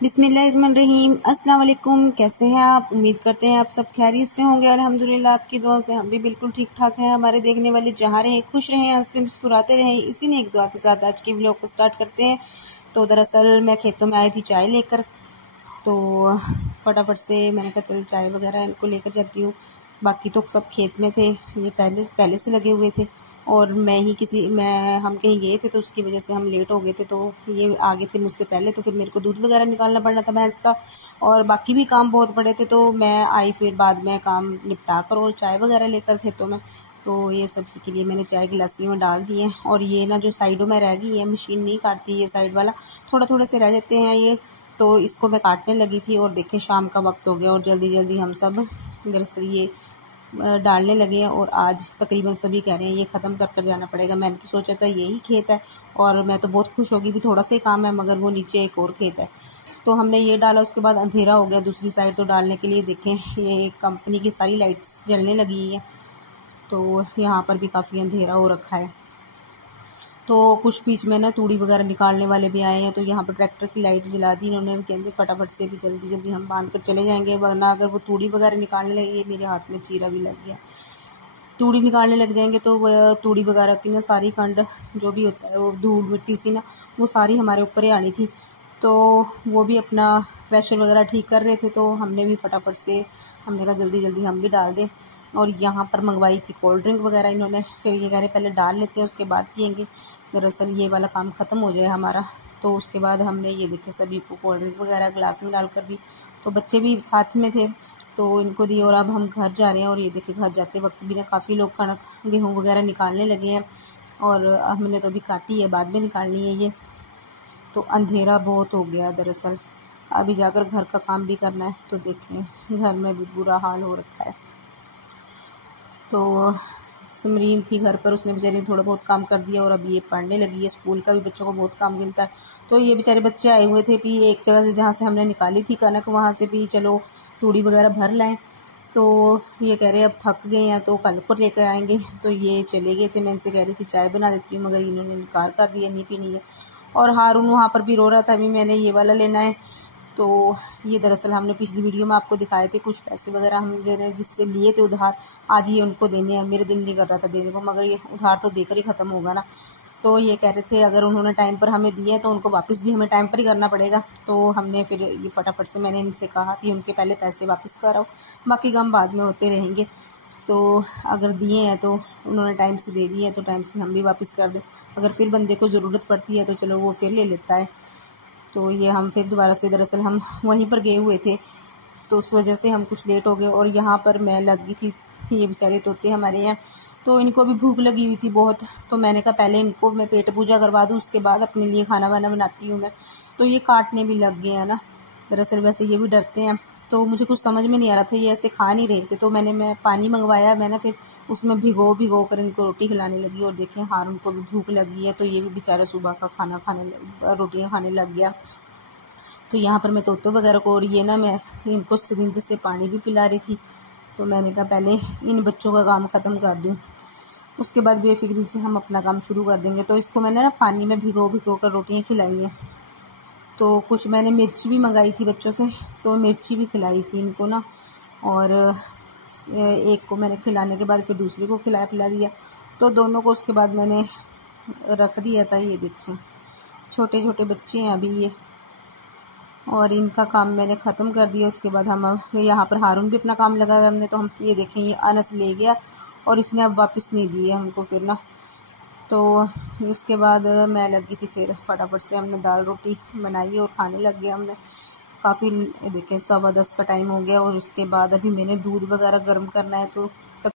बिस्मिल्लाहिर्रहमानिर्रहीम। अस्सलाम वालेकुम। कैसे हैं आप? उम्मीद करते हैं आप सब खैरियत से होंगे। अल्हम्दुलिल्लाह आपकी दुआ से हम भी बिल्कुल ठीक ठाक हैं। हमारे देखने वाले जहाँ रहें खुश रहें, हंसते मुस्कुराते रहें, इसी ने एक दुआ के साथ आज के व्लॉग को स्टार्ट करते हैं। तो दरअसल मैं खेतों में आई थी चाय लेकर, तो फटाफट से मैंने कहा चलो चाय वगैरह इनको लेकर जाती हूँ। बाकी तो सब खेत में थे, ये पहले से लगे हुए थे और हम कहीं गए थे तो उसकी वजह से हम लेट हो गए थे, तो ये आगे थे मुझसे पहले। तो फिर मेरे को दूध वगैरह निकालना पड़ना था भैंस का, और बाकी भी काम बहुत पड़े थे, तो मैं आई फिर बाद में काम निपटा कर और चाय वगैरह लेकर खेतों में। तो ये सभी के लिए मैंने चाय गिलास में डाल दी है। और ये ना जो साइडों में रह गई है, मशीन नहीं काटती, ये साइड वाला थोड़ा थोड़े से रह जाते हैं ये, तो इसको मैं काटने लगी थी। और देखें शाम का वक्त हो गया और जल्दी जल्दी हम सब दरअसल ये डालने लगे हैं। और आज तकरीबन सभी कह रहे हैं ये ख़त्म कर जाना पड़ेगा। मैंने तो सोचा था यही खेत है, और मैं तो बहुत खुश होगी भी थोड़ा सा ही काम है, मगर वो नीचे एक और खेत है। तो हमने ये डाला, उसके बाद अंधेरा हो गया दूसरी साइड। तो डालने के लिए देखें ये कंपनी की सारी लाइट्स जलने लगी हैं, तो यहाँ पर भी काफ़ी अंधेरा हो रखा है। तो कुछ बीच में ना तूड़ी वगैरह निकालने वाले भी आए हैं, तो यहाँ पर ट्रैक्टर की लाइट जला दी इन्होंने। कहते फटाफट से भी जल्दी जल्दी हम बांध कर चले जाएंगे, वरना अगर वो तूड़ी वगैरह निकालने लगे, मेरे हाथ में चीरा भी लग गया। तूड़ी निकालने लग जाएंगे तो वह तूड़ी वगैरह की ना सारी कंड जो भी होता है, वो धूल मिट्टी सी ना, वो सारी हमारे ऊपर ही आनी थी। तो वो भी अपना प्रेशर वगैरह ठीक कर रहे थे, तो हमने भी फटाफट से हमने कहा जल्दी जल्दी हम भी डाल दें। और यहाँ पर मंगवाई थी कोल्ड ड्रिंक वगैरह इन्होंने, फिर ये कह रहे पहले डाल लेते हैं उसके बाद पियेंगे। दरअसल ये वाला काम ख़त्म हो जाए हमारा, तो उसके बाद हमने ये देखे सभी को कोल्ड ड्रिंक वगैरह गिलास में डाल कर दी। तो बच्चे भी साथ में थे तो इनको दी, और अब हम घर जा रहे हैं। और ये देखे घर जाते वक्त भी ना काफ़ी लोग कणक गेहूँ वगैरह निकालने लगे हैं, और हमने तो अभी काटी है, बाद में निकालनी है ये। तो अंधेरा बहुत हो गया दरअसल, अभी जाकर घर का काम भी करना है। तो देखें घर में भी बुरा हाल हो रखा है। तो समरीन थी घर पर, उसने बेचारी थोड़ा बहुत काम कर दिया, और अभी ये पढ़ने लगी है। स्कूल का भी बच्चों को बहुत काम मिलता है। तो ये बेचारे बच्चे आए हुए थे भी एक जगह से, जहाँ से हमने निकाली थी कनक, वहाँ से भी चलो तूड़ी वगैरह भर लाएं। तो ये कह रहे अब थक गए हैं तो कल को लेकर आएंगे। तो ये चले गए थे, मैं इनसे कह रही थी चाय बना देती हूँ, मगर इन्होंने इनकार कर दिया, नहीं पीनी है। और हारून वहाँ पर भी रो रहा था अभी मैंने ये वाला लेना है। तो ये दरअसल हमने पिछली वीडियो में आपको दिखाए थे कुछ पैसे वगैरह हमने जिससे लिए थे उधार, आज ये उनको देने हैं। मेरे दिल नहीं कर रहा था देने को, मगर ये उधार तो देकर ही ख़त्म होगा ना। तो ये कह रहे थे अगर उन्होंने टाइम पर हमें दिए हैं तो उनको वापस भी हमें टाइम पर ही करना पड़ेगा। तो हमने फिर ये फटाफट से मैंने इनसे कहा कि उनके पहले पैसे वापस कराओ, बाकी काम बाद में होते रहेंगे। तो अगर दिए हैं तो उन्होंने टाइम से दे दिए हैं तो टाइम से हम भी वापस कर दें। अगर फिर बंदे को ज़रूरत पड़ती है तो चलो वो फिर ले लेता है। तो ये हम फिर दोबारा से दरअसल हम वहीं पर गए हुए थे, तो उस वजह से हम कुछ लेट हो गए। और यहाँ पर मैं लगी थी, ये बेचारे तोते हमारे यहाँ, तो इनको भी भूख लगी हुई थी बहुत। तो मैंने कहा पहले इनको मैं पेट पूजा करवा दूँ, उसके बाद अपने लिए खाना वाना बनाती हूँ मैं। तो ये काटने भी लग गए हैं ना, दरअसल वैसे ये भी डरते हैं। तो मुझे कुछ समझ में नहीं आ रहा था, ये ऐसे खा नहीं रहे थे, तो मैं पानी मंगवाया, मैंने फिर उसमें भिगो कर इनको रोटी खिलाने लगी। और देखें हारून को भी भूख लगी है, तो ये भी बेचारा सुबह का खाना रोटियाँ खाने लग गया। तो यहाँ पर मैं तोते वगैरह को, और ये ना मैं इनको सिरिंज से पानी भी पिला रही थी। तो मैंने कहा पहले इन बच्चों का काम ख़त्म कर दूँ, उसके बाद बेफिक्री से हम अपना काम शुरू कर देंगे। तो इसको मैंने ना पानी में भिगो कर रोटियाँ खिलाई हैं। तो कुछ मैंने मिर्च भी मंगाई थी बच्चों से, तो मिर्ची भी खिलाई थी इनको ना। और एक को मैंने खिलाने के बाद फिर दूसरे को पिला दिया, तो दोनों को उसके बाद मैंने रख दिया था। ये देखें छोटे छोटे बच्चे हैं अभी ये, और इनका काम मैंने ख़त्म कर दिया। उसके बाद हम यहाँ पर हारून भी अपना काम लगा करने, तो हम ये देखें ये अनस ले गया और इसने अब वापस नहीं दिए हमको फिर ना। तो उसके बाद मैं लगी थी फिर फटाफट से हमने दाल रोटी बनाई और खाने लग गए हमने। काफ़ी देखें 10:15 का टाइम हो गया, और उसके बाद अभी मैंने दूध वगैरह गर्म करना है, तो